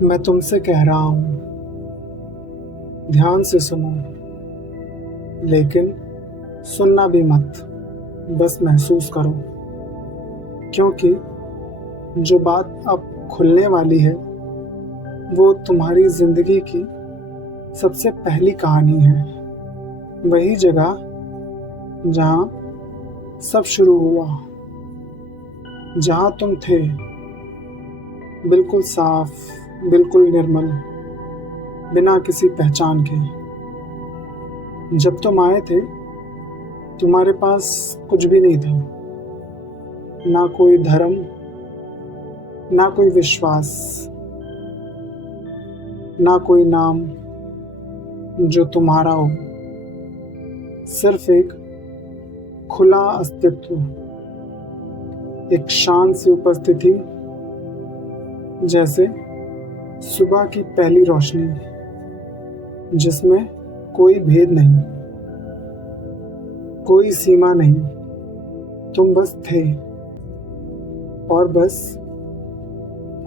मैं तुमसे कह रहा हूँ, ध्यान से सुनो, लेकिन सुनना भी मत, बस महसूस करो। क्योंकि जो बात अब खुलने वाली है वो तुम्हारी जिंदगी की सबसे पहली कहानी है। वही जगह जहाँ सब शुरू हुआ, जहाँ तुम थे, बिल्कुल साफ, बिल्कुल निर्मल, बिना किसी पहचान के। जब तुम आए थे तुम्हारे पास कुछ भी नहीं था, ना कोई धर्म, ना कोई विश्वास, ना कोई नाम जो तुम्हारा हो। सिर्फ एक खुला अस्तित्व, एक शांत सी उपस्थिति, जैसे सुबह की पहली रोशनी, जिसमें कोई भेद नहीं, कोई सीमा नहीं। तुम बस थे और बस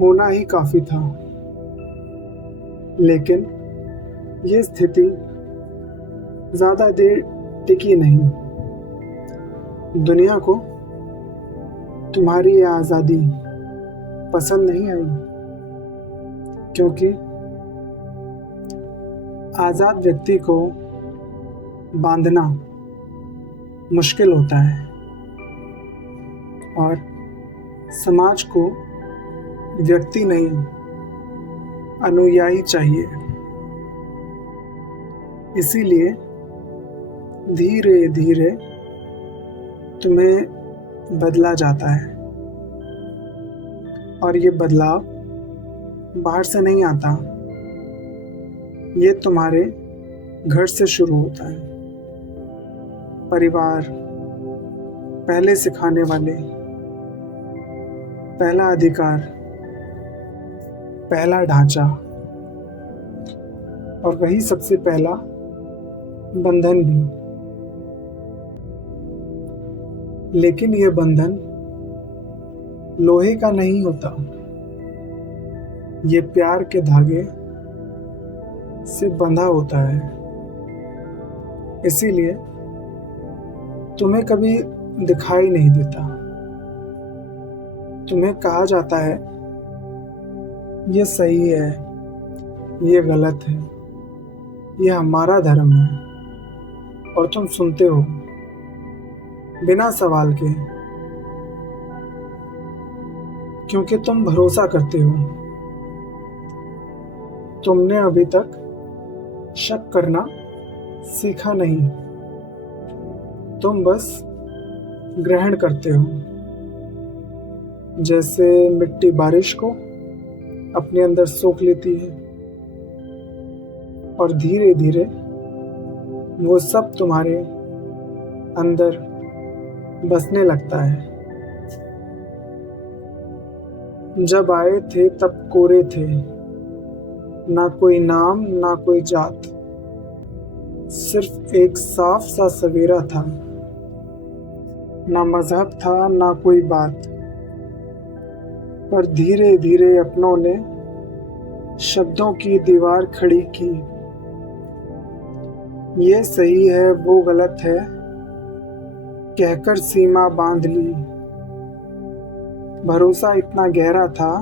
होना ही काफी था। लेकिन ये स्थिति ज्यादा देर टिकी नहीं। दुनिया को तुम्हारी ये आजादी पसंद नहीं आई, क्योंकि आजाद व्यक्ति को बांधना मुश्किल होता है और समाज को व्यक्ति नहीं, अनुयायी चाहिए। इसीलिए धीरे धीरे तुम्हें बदला जाता है, और ये बदलाव बाहर से नहीं आता, ये तुम्हारे घर से शुरू होता है। परिवार, पहले सिखाने वाले, पहला अधिकार, पहला ढांचा, और वही सबसे पहला बंधन भी। लेकिन यह बंधन लोहे का नहीं होता, ये प्यार के धागे से बंधा होता है। इसीलिए तुम्हें कभी दिखाई नहीं देता। तुम्हें कहा जाता है ये सही है, ये गलत है, ये हमारा धर्म है, और तुम सुनते हो बिना सवाल के, क्योंकि तुम भरोसा करते हो। तुमने अभी तक शक करना सीखा नहीं, तुम बस ग्रहण करते हो, जैसे मिट्टी बारिश को अपने अंदर सोख लेती है, और धीरे धीरे वो सब तुम्हारे अंदर बसने लगता है। जब आए थे तब कोरे थे, ना कोई नाम, ना कोई जात, सिर्फ एक साफ सा सवेरा था। ना मजहब था, ना कोई बात, पर धीरे धीरे अपनों ने शब्दों की दीवार खड़ी की। ये सही है, वो गलत है, कहकर सीमा बांध ली। भरोसा इतना गहरा था,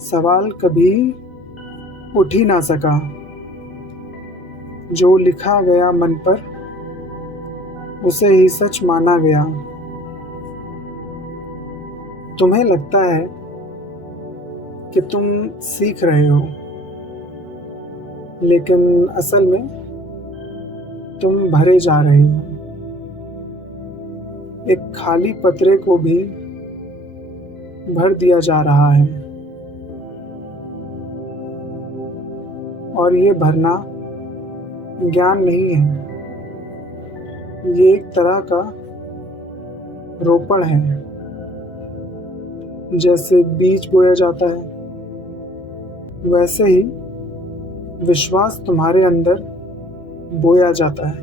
सवाल कभी उठ ही ना सका। जो लिखा गया मन पर, उसे ही सच माना गया। तुम्हें लगता है कि तुम सीख रहे हो, लेकिन असल में तुम भरे जा रहे हो। एक खाली पत्रे को भी भर दिया जा रहा है, और ये भरना ज्ञान नहीं है, ये एक तरह का रोपण है। जैसे बीज बोया जाता है, वैसे ही विश्वास तुम्हारे अंदर बोया जाता है।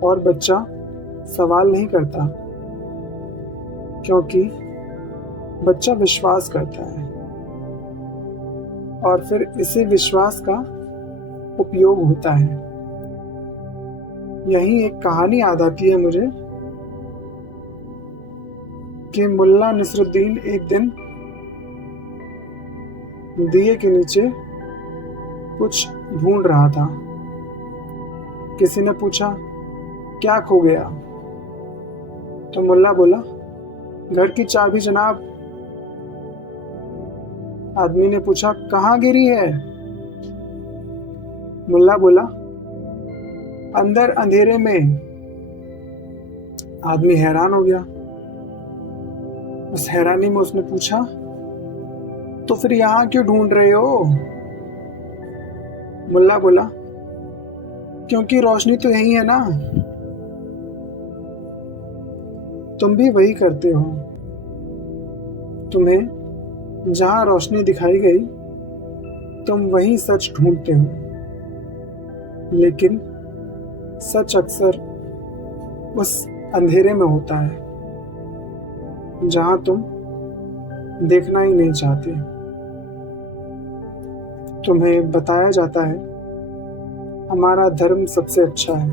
और बच्चा सवाल नहीं करता, क्योंकि बच्चा विश्वास करता है। और फिर इसी विश्वास का उपयोग होता है। यही एक कहानी याद आती है मुझे कि मुल्ला नसरुद्दीन एक दिन दिए के नीचे कुछ ढूंढ रहा था। किसी ने पूछा, क्या खो गया? तो मुल्ला बोला, घर की चाबी जनाब। आदमी ने पूछा, कहाँ गिरी है? मुल्ला बोला, अंदर अंधेरे में। आदमी हैरान हो गया। उस हैरानी में उसने पूछा, तो फिर यहाँ क्यों ढूंढ रहे हो? मुल्ला बोला, क्योंकि रोशनी तो यही है ना। तुम भी वही करते हो। तुम्हें जहां रोशनी दिखाई गई तुम वही सच ढूंढते हो, लेकिन सच अक्सर उस अंधेरे में होता है जहां तुम देखना ही नहीं चाहते। तुम्हें बताया जाता है हमारा धर्म सबसे अच्छा है,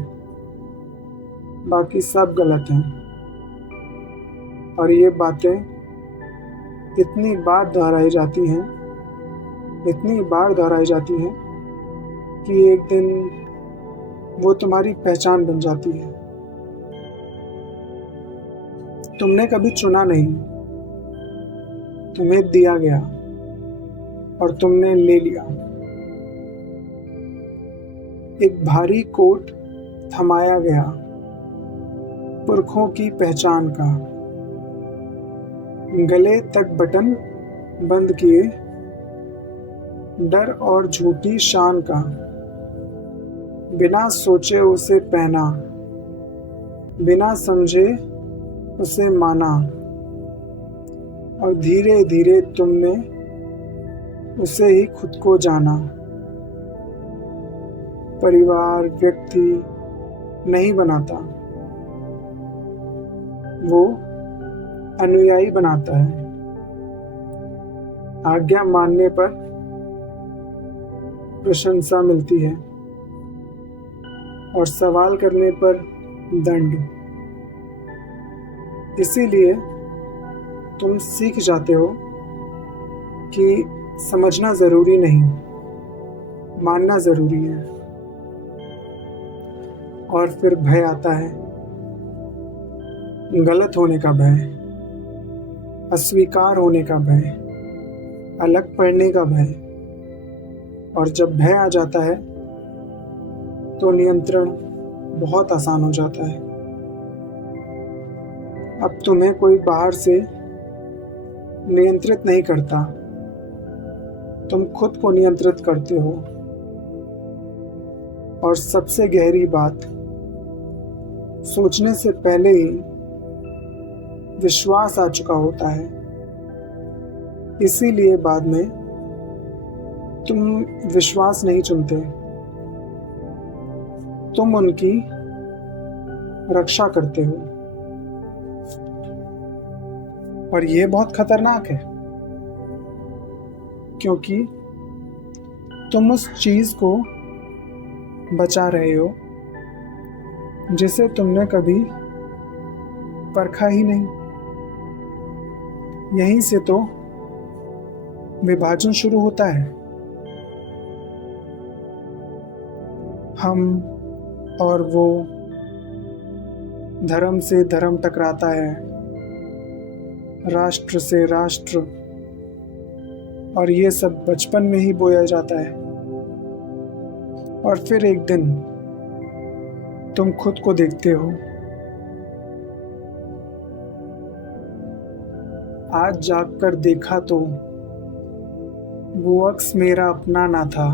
बाकी सब गलत हैं। और ये बातें इतनी बार दोहराई जाती हैं, इतनी बार दोहराई जाती हैं कि एक दिन वो तुम्हारी पहचान बन जाती है। तुमने कभी चुना नहीं, तुम्हें दिया गया और तुमने ले लिया। एक भारी कोट थमाया गया पुरखों की पहचान का, गले तक बटन बंद किए डर और झूठी शान का, बिना सोचे उसे पहना, बिना समझे उसे माना, और धीरे धीरे तुमने उसे ही खुद को जाना। परिवार व्यक्ति नहीं बनाता, वो अनुयायी बनाता है। आज्ञा मानने पर प्रशंसा मिलती है और सवाल करने पर दंड। इसीलिए तुम सीख जाते हो कि समझना जरूरी नहीं, मानना जरूरी है। और फिर भय आता है, गलत होने का भय, अस्वीकार होने का भय, अलग पड़ने का भय। और जब भय आ जाता है तो नियंत्रण बहुत आसान हो जाता है। अब तुम्हें कोई बाहर से नियंत्रित नहीं करता, तुम खुद को नियंत्रित करते हो। और सबसे गहरी बात, सोचने से पहले ही विश्वास आ चुका होता है। इसीलिए बाद में तुम विश्वास नहीं चुनते, तुम उनकी रक्षा करते हो। और यह बहुत खतरनाक है, क्योंकि तुम उस चीज को बचा रहे हो जिसे तुमने कभी परखा ही नहीं। यहीं से तो विभाजन शुरू होता है। हम और वो, धर्म से धर्म टकराता है, राष्ट्र से राष्ट्र, और ये सब बचपन में ही बोया जाता है। और फिर एक दिन तुम खुद को देखते हो, आज जागकर देखा तो वो अक्स मेरा अपना ना था,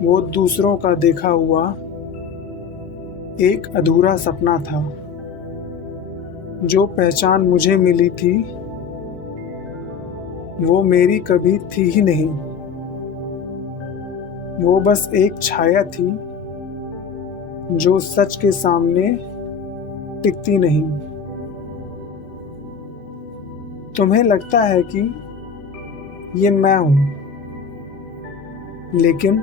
वो दूसरों का देखा हुआ एक अधूरा सपना था। जो पहचान मुझे मिली थी वो मेरी कभी थी ही नहीं, वो बस एक छाया थी जो सच के सामने टिकती नहीं। तुम्हें लगता है कि ये मैं हूं, लेकिन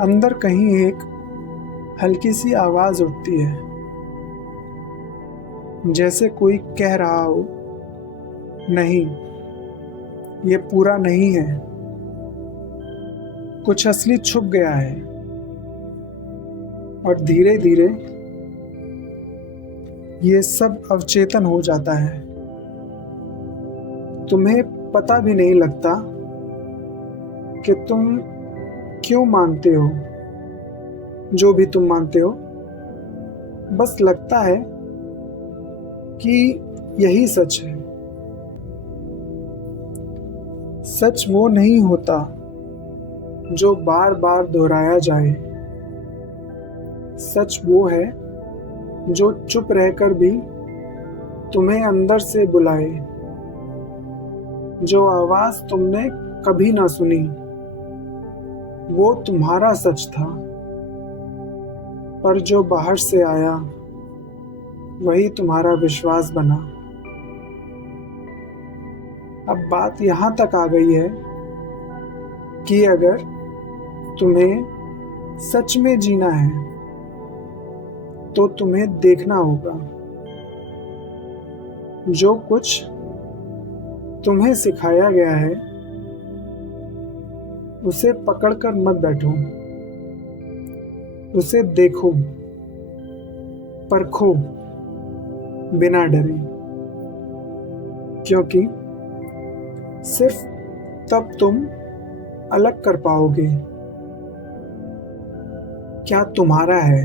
अंदर कहीं एक हल्की सी आवाज उठती है, जैसे कोई कह रहा हो, नहीं, ये पूरा नहीं है, कुछ असली छुप गया है। और धीरे धीरे ये सब अवचेतन हो जाता है। तुम्हें पता भी नहीं लगता कि तुम क्यों मानते हो जो भी तुम मानते हो। बस लगता है कि यही सच है। सच वो नहीं होता जो बार बार दोहराया जाए। सच वो है जो चुप रहकर भी तुम्हें अंदर से बुलाए, जो आवाज तुमने कभी ना सुनी, वो तुम्हारा सच था, पर जो बाहर से आया वही तुम्हारा विश्वास बना। अब बात यहाँ तक आ गई है कि अगर तुम्हें सच में जीना है तो तुम्हें देखना होगा। जो कुछ तुम्हें सिखाया गया है उसे पकड़कर मत बैठो, उसे देखो, परखो बिना डरे, क्योंकि सिर्फ तब तुम अलग कर पाओगे क्या तुम्हारा है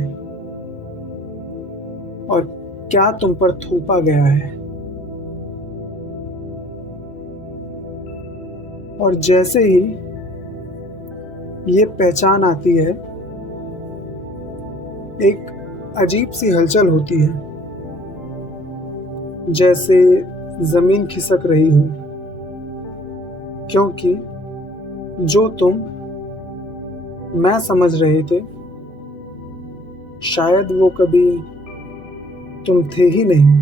और क्या तुम पर थोपा गया है। और जैसे ही ये पहचान आती है, एक अजीब सी हलचल होती है, जैसे जमीन खिसक रही हो, क्योंकि जो तुम मैं समझ रहे थे शायद वो कभी तुम थे ही नहीं।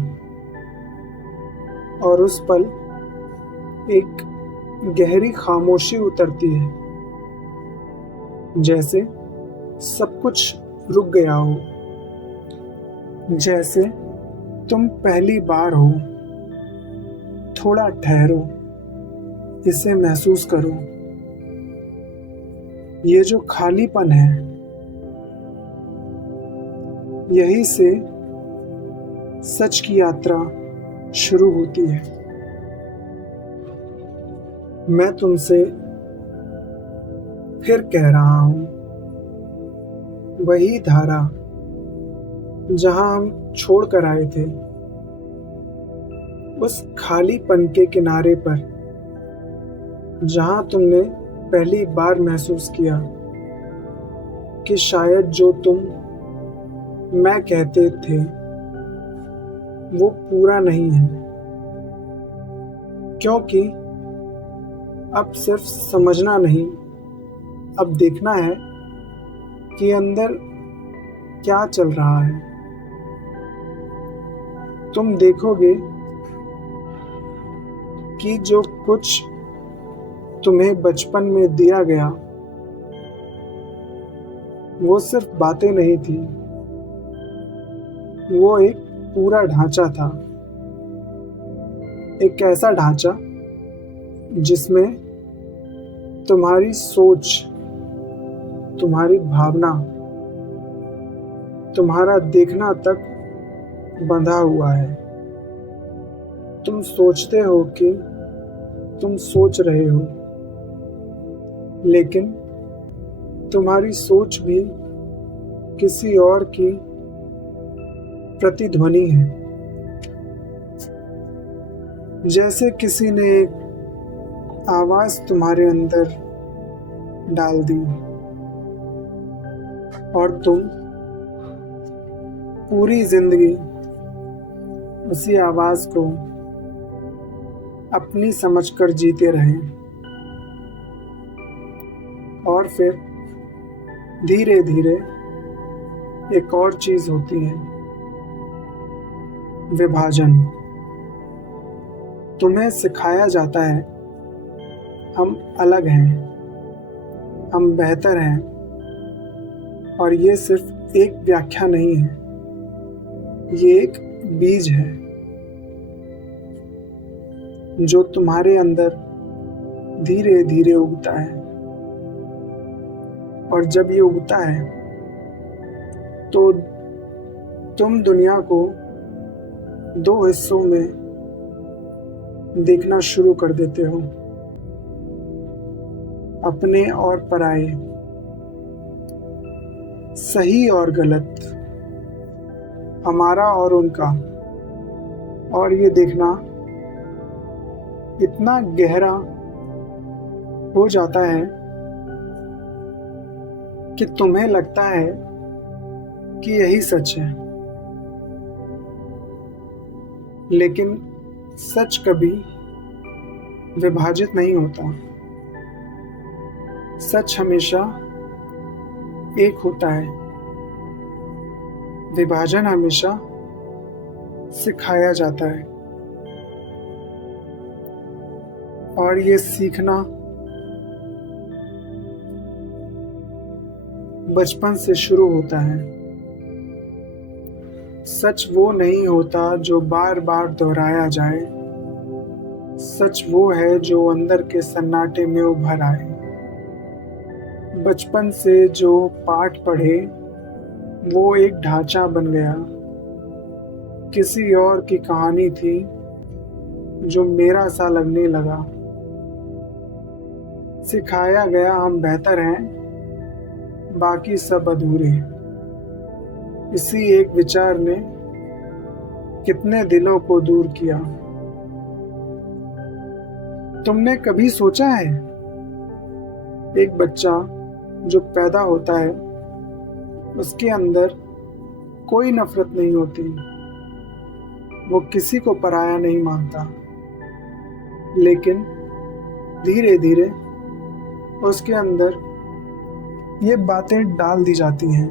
और उस पल एक गहरी खामोशी उतरती है, जैसे सब कुछ रुक गया हो, जैसे तुम पहली बार हो। थोड़ा ठहरो, इसे महसूस करो। ये जो खालीपन है, यही से सच की यात्रा शुरू होती है। मैं तुमसे फिर कह रहा हूं, वही धारा जहां हम छोड़ कर आए थे, उस खालीपन के किनारे पर, जहां तुमने पहली बार महसूस किया कि शायद जो तुम मैं कहते थे वो पूरा नहीं है। क्योंकि अब सिर्फ समझना नहीं, अब देखना है कि अंदर क्या चल रहा है। तुम देखोगे कि जो कुछ तुम्हें बचपन में दिया गया वो सिर्फ बातें नहीं थी, वो एक पूरा ढांचा था। एक ऐसा ढांचा जिसमें तुम्हारी सोच, तुम्हारी भावना, तुम्हारा देखना तक बंधा हुआ है। तुम सोचते हो कि तुम सोच रहे हो, लेकिन तुम्हारी सोच भी किसी और की प्रतिध्वनि है। जैसे किसी ने एक आवाज तुम्हारे अंदर डाल दी और तुम पूरी जिंदगी उसी आवाज को अपनी समझकर जीते रहे। और फिर धीरे धीरे एक और चीज होती है, विभाजन। तुम्हें सिखाया जाता है हम अलग हैं, हम बेहतर हैं, और ये सिर्फ एक व्याख्या नहीं है, ये एक बीज है जो तुम्हारे अंदर धीरे धीरे उगता है। और जब ये उगता है तो तुम दुनिया को दो हिस्सों में देखना शुरू कर देते हो, अपने और पराये, सही और गलत, हमारा और उनका। और ये देखना इतना गहरा हो जाता है कि तुम्हें लगता है कि यही सच है। लेकिन सच कभी विभाजित नहीं होता, सच हमेशा एक होता है। विभाजन हमेशा सिखाया जाता है, और ये सीखना बचपन से शुरू होता है। सच वो नहीं होता जो बार बार दोहराया जाए, सच वो है जो अंदर के सन्नाटे में उभर आए। बचपन से जो पाठ पढ़े वो एक ढांचा बन गया, किसी और की कहानी थी जो मेरा सा लगने लगा। सिखाया गया हम बेहतर हैं, बाकी सब अधूरे। इसी एक विचार ने कितने दिलों को दूर किया। तुमने कभी सोचा है, एक बच्चा जो पैदा होता है उसके अंदर कोई नफरत नहीं होती, वो किसी को पराया नहीं मानता, लेकिन धीरे धीरे उसके अंदर ये बातें डाल दी जाती हैं,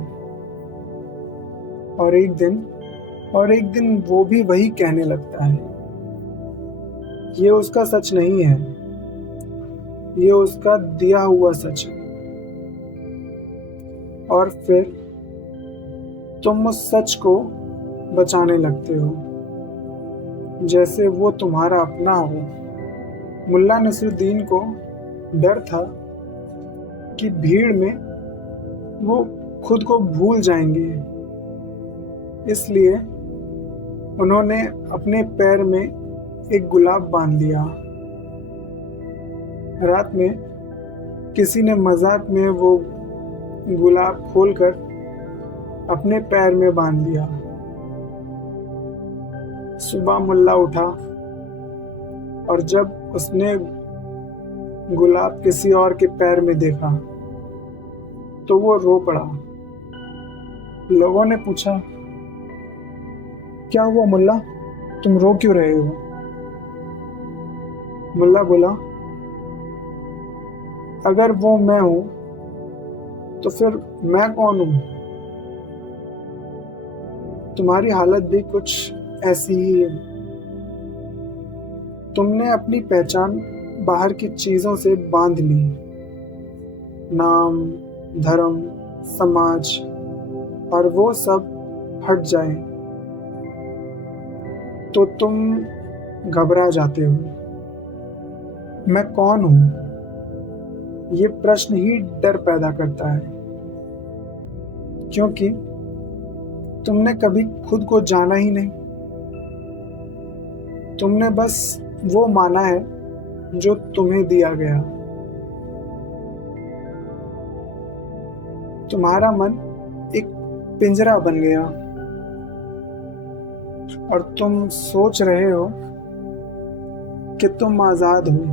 और एक दिन वो भी वही कहने लगता है। ये उसका सच नहीं है, ये उसका दिया हुआ सच है। और फिर तुम उस सच को बचाने लगते हो जैसे वो तुम्हारा अपना हो। मुल्ला नसरुद्दीन को डर था कि भीड़ में वो खुद को भूल जाएंगे, इसलिए उन्होंने अपने पैर में एक गुलाब बांध लिया। रात में किसी ने मजाक में वो गुलाब खोलकर अपने पैर में बांध लिया। सुबह मुल्ला उठा और जब उसने गुलाब किसी और के पैर में देखा तो वो रो पड़ा। लोगों ने पूछा, क्या हुआ मुल्ला, तुम रो क्यों रहे हो? मुल्ला बोला, अगर वो मैं हूं तो फिर मैं कौन हूं? तुम्हारी हालत भी कुछ ऐसी ही है। तुमने अपनी पहचान बाहर की चीजों से बांध ली, नाम, धर्म, समाज, और वो सब हट जाए तो तुम घबरा जाते हो। मैं कौन हूं? ये प्रश्न ही डर पैदा करता है, क्योंकि तुमने कभी खुद को जाना ही नहीं। तुमने बस वो माना है जो तुम्हें दिया गया। तुम्हारा मन एक पिंजरा बन गया और तुम सोच रहे हो कि तुम आजाद हो।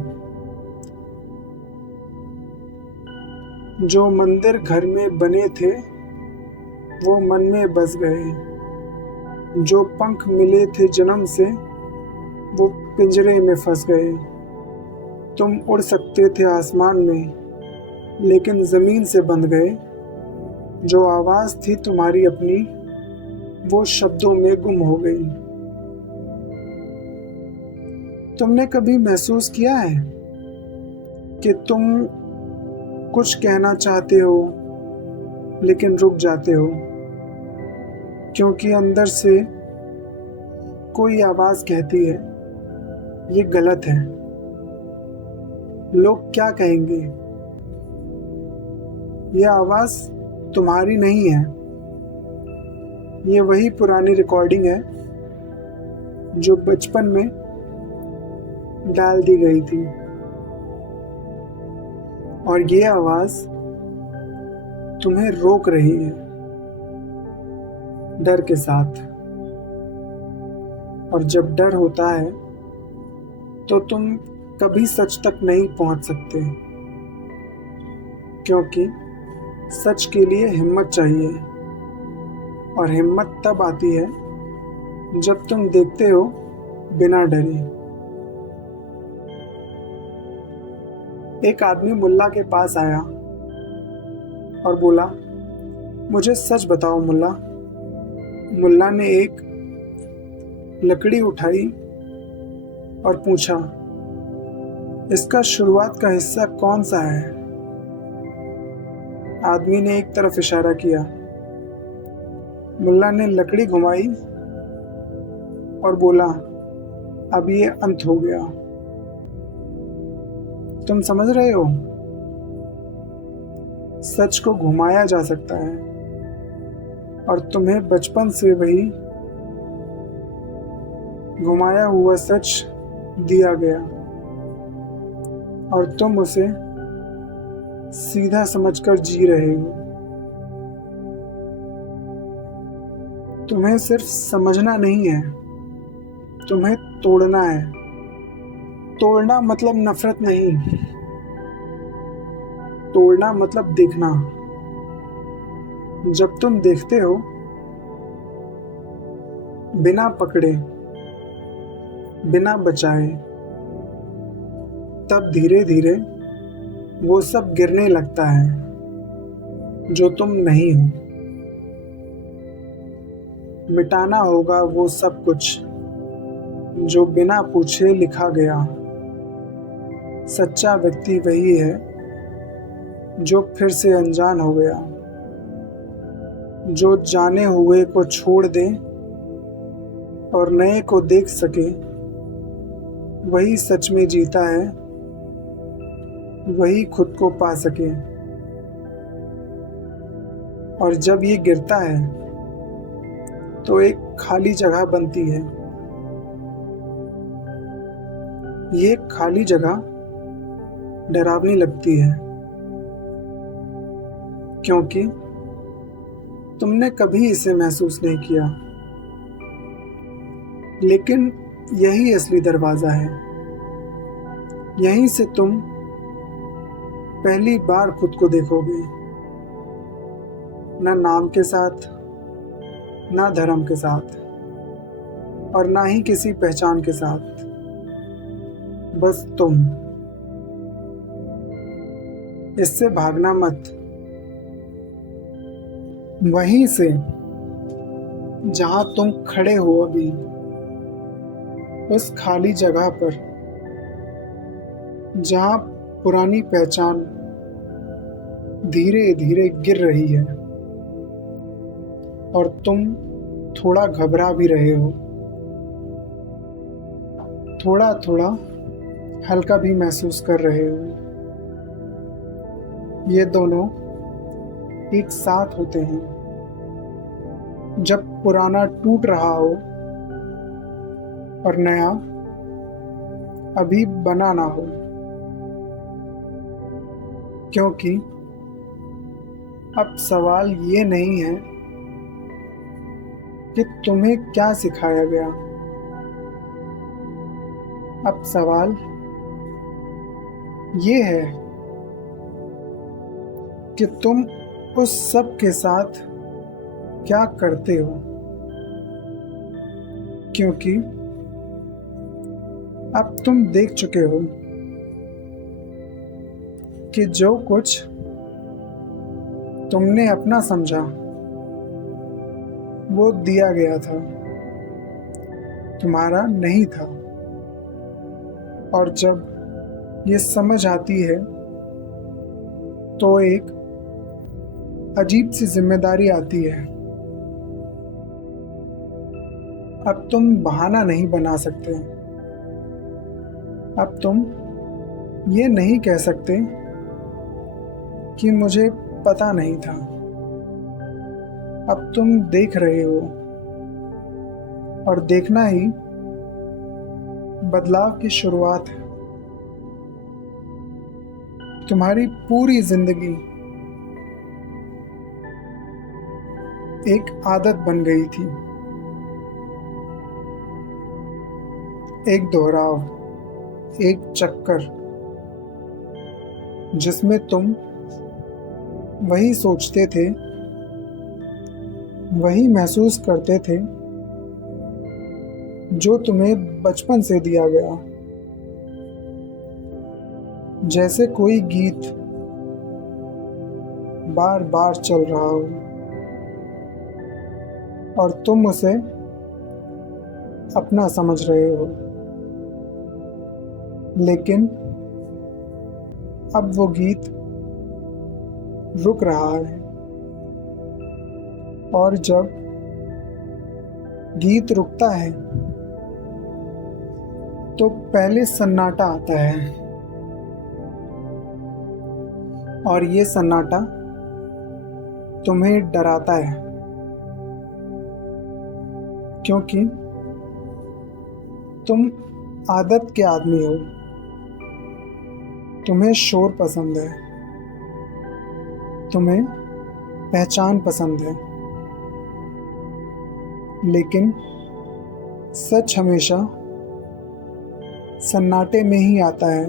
जो मंदिर घर में बने थे वो मन में बस गए, जो पंख मिले थे जन्म से वो पिंजरे में फंस गए। तुम उड़ सकते थे आसमान में लेकिन जमीन से बंध गए। जो आवाज थी तुम्हारी अपनी वो शब्दों में गुम हो गई। तुमने कभी महसूस किया है कि तुम कुछ कहना चाहते हो लेकिन रुक जाते हो, क्योंकि अंदर से कोई आवाज़ कहती है ये गलत है, लोग क्या कहेंगे। यह आवाज़ तुम्हारी नहीं है, ये वही पुरानी रिकॉर्डिंग है जो बचपन में डाल दी गई थी। और ये आवाज़ तुम्हें रोक रही है डर के साथ। और जब डर होता है तो तुम कभी सच तक नहीं पहुंच सकते, क्योंकि सच के लिए हिम्मत चाहिए, और हिम्मत तब आती है जब तुम देखते हो बिना डरे। एक आदमी मुल्ला के पास आया और बोला, मुझे सच बताओ मुल्ला। मुल्ला ने एक लकड़ी उठाई और पूछा, इसका शुरुआत का हिस्सा कौन सा है? आदमी ने एक तरफ इशारा किया। मुल्ला ने लकड़ी घुमाई और बोला, अब ये अंत हो गया। तुम समझ रहे हो? सच को घुमाया जा सकता है, और तुम्हें बचपन से वही घुमाया हुआ सच दिया गया, और तुम उसे सीधा समझकर जी रहे हो। तुम्हें सिर्फ समझना नहीं है, तुम्हें तोड़ना है। तोड़ना मतलब नफरत नहीं, तोड़ना मतलब देखना। जब तुम देखते हो बिना पकड़े, बिना बचाए, तब धीरे धीरे वो सब गिरने लगता है जो तुम नहीं हो। मिटाना होगा वो सब कुछ जो बिना पूछे लिखा गया। सच्चा व्यक्ति वही है जो फिर से अनजान हो गया, जो जाने हुए को छोड़ दे और नए को देख सके। वही सच में जीता है, वही खुद को पा सके। और जब ये गिरता है तो एक खाली जगह बनती है। ये खाली जगह डरावनी लगती है, क्योंकि तुमने कभी इसे महसूस नहीं किया। लेकिन यही असली दरवाजा है। यहीं से तुम पहली बार खुद को देखोगे, ना नाम के साथ, ना धर्म के साथ, और ना ही किसी पहचान के साथ। बस तुम। इससे भागना मत। वहीं से जहां तुम खड़े हो अभी, उस खाली जगह पर जहां पुरानी पहचान धीरे धीरे गिर रही है, और तुम थोड़ा घबरा भी रहे हो, थोड़ा थोड़ा हल्का भी महसूस कर रहे हो। ये दोनों एक साथ होते हैं जब पुराना टूट रहा हो और नया अभी बना ना हो। क्योंकि अब सवाल ये नहीं है कि तुम्हें क्या सिखाया गया। अब सवाल ये है कि तुम उस सब के साथ क्या करते हो। क्योंकि अब तुम देख चुके हो कि जो कुछ तुमने अपना समझा वो दिया गया था, तुम्हारा नहीं था। और जब ये समझ आती है तो एक अजीब सी जिम्मेदारी आती है। अब तुम बहाना नहीं बना सकते। अब तुम ये नहीं कह सकते कि मुझे पता नहीं था। अब तुम देख रहे हो, और देखना ही बदलाव की शुरुआत है। तुम्हारी पूरी जिंदगी एक आदत बन गई थी, एक दोहराव, एक चक्कर, जिसमें तुम वही सोचते थे, वही महसूस करते थे जो तुम्हें बचपन से दिया गया। जैसे कोई गीत बार बार चल रहा हो और तुम उसे अपना समझ रहे हो, लेकिन अब वो गीत रुक रहा है। और जब गीत रुकता है तो पहले सन्नाटा आता है, और ये सन्नाटा तुम्हें डराता है, क्योंकि तुम आदत के आदमी हो। तुम्हें शोर पसंद है, तुम्हें पहचान पसंद है, लेकिन सच हमेशा सन्नाटे में ही आता है।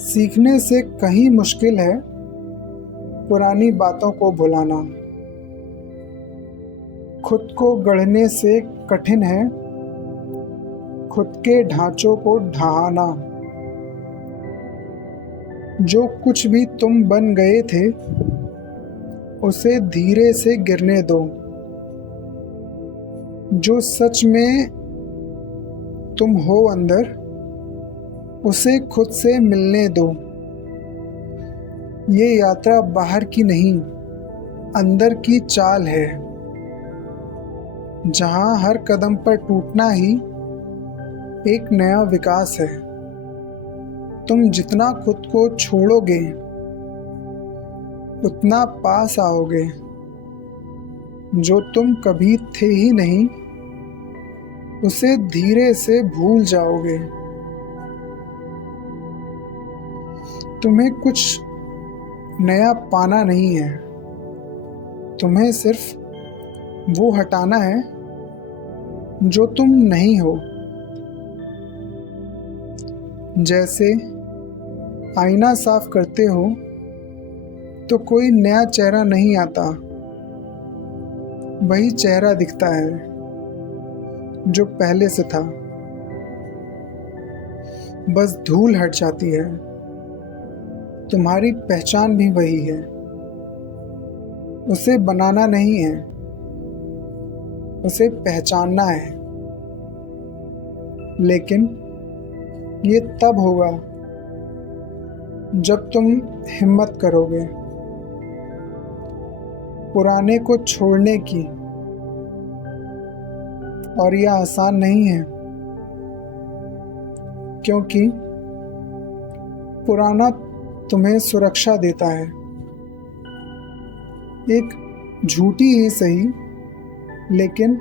सीखने से कहीं मुश्किल है पुरानी बातों को भुलाना। खुद को गढ़ने से कठिन है खुद के ढांचों को ढहाना। जो कुछ भी तुम बन गए थे उसे धीरे से गिरने दो। जो सच में तुम हो अंदर उसे खुद से मिलने दो। ये यात्रा बाहर की नहीं, अंदर की चाल है, जहां हर कदम पर टूटना ही एक नया विकास है। तुम जितना खुद को छोड़ोगे उतना पास आओगे जो तुम कभी थे ही नहीं, उसे धीरे से भूल जाओगे। तुम्हें कुछ नया पाना नहीं है, तुम्हें सिर्फ वो हटाना है जो तुम नहीं हो। जैसे आईना साफ करते हो तो कोई नया चेहरा नहीं आता, वही चेहरा दिखता है जो पहले से था। बस धूल हट जाती है, तुम्हारी पहचान भी वही है। उसे बनाना नहीं है, उसे पहचानना है। लेकिन ये तब होगा जब तुम हिम्मत करोगे पुराने को छोड़ने की। और यह आसान नहीं है, क्योंकि पुराना तुम्हें सुरक्षा देता है, एक झूठी ही सही, लेकिन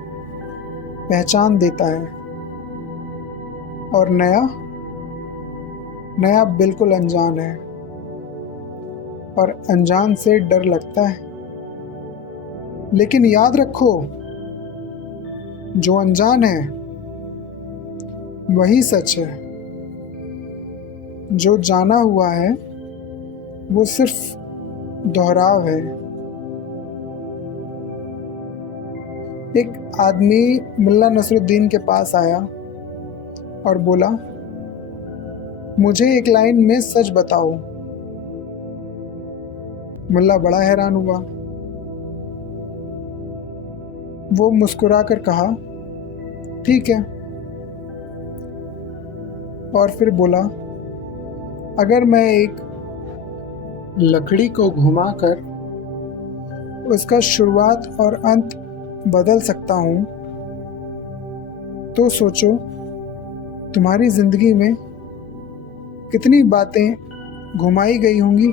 पहचान देता है। और नया बिल्कुल अनजान है, और अनजान से डर लगता है। लेकिन याद रखो, जो अनजान है वही सच है, जो जाना हुआ है वो सिर्फ दोहराव है। एक आदमी मुल्ला नसरुद्दीन के पास आया और बोला, मुझे एक लाइन में सच बताओ। मुल्ला बड़ा हैरान हुआ। वो मुस्कुराकर कहा, ठीक है, और फिर बोला, अगर मैं एक लकड़ी को घुमाकर उसका शुरुआत और अंत बदल सकता हूँ, तो सोचो तुम्हारी जिंदगी में कितनी बातें घुमाई गई होंगी।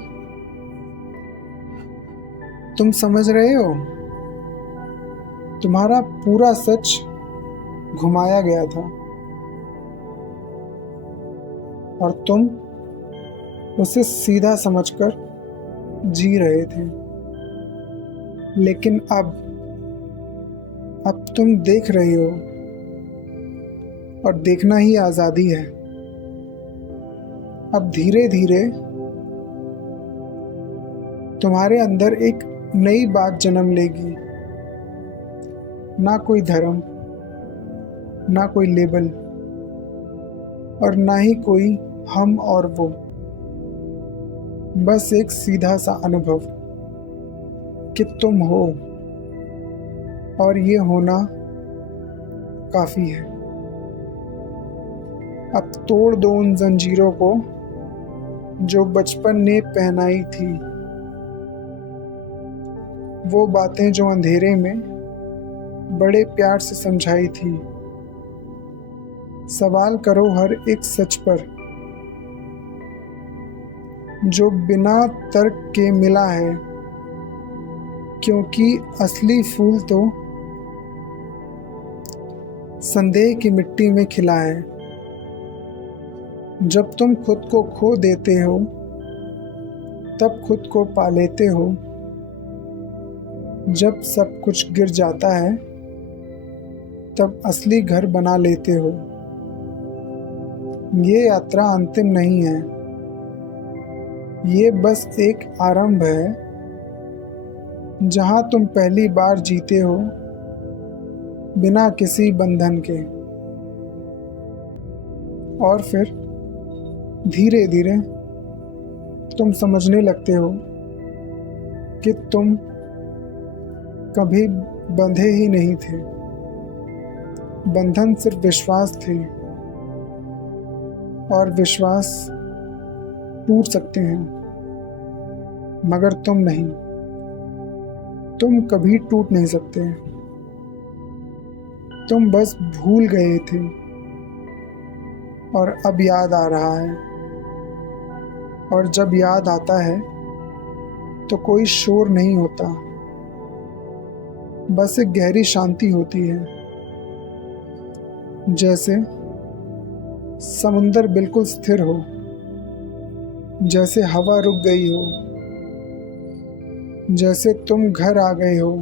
तुम समझ रहे हो? तुम्हारा पूरा सच घुमाया गया था और तुम उसे सीधा समझकर जी रहे थे। लेकिन अब तुम देख रहे हो, और देखना ही आज़ादी है। अब धीरे धीरे तुम्हारे अंदर एक नई बात जन्म लेगी। ना कोई धर्म, ना कोई लेबल, और ना ही कोई हम और वो। बस एक सीधा सा अनुभव कि तुम हो, और ये होना काफ़ी है। अब तोड़ दो उन जंजीरों को जो बचपन ने पहनाई थी, वो बातें जो अंधेरे में बड़े प्यार से समझाई थी। सवाल करो हर एक सच पर जो बिना तर्क के मिला है, क्योंकि असली फूल तो संदेह की मिट्टी में खिला है। जब तुम खुद को खो देते हो, तब खुद को पा लेते हो। जब सब कुछ गिर जाता है, तब असली घर बना लेते हो। ये यात्रा अंतिम नहीं है, ये बस एक आरंभ है, जहां तुम पहली बार जीते हो बिना किसी बंधन के। और फिर धीरे धीरे तुम समझने लगते हो कि तुम कभी बंधे ही नहीं थे। बंधन सिर्फ विश्वास थे, और विश्वास टूट सकते हैं, मगर तुम नहीं। तुम कभी टूट नहीं सकते। तुम बस भूल गए थे, और अब याद आ रहा है। और जब याद आता है तो कोई शोर नहीं होता, बस एक गहरी शांति होती है। जैसे समुंदर बिल्कुल स्थिर हो, जैसे हवा रुक गई हो, जैसे तुम घर आ गए हो।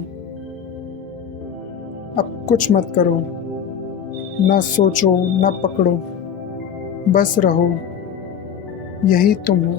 अब कुछ मत करो, ना सोचो, ना पकड़ो, बस रहो। यही तुम हो।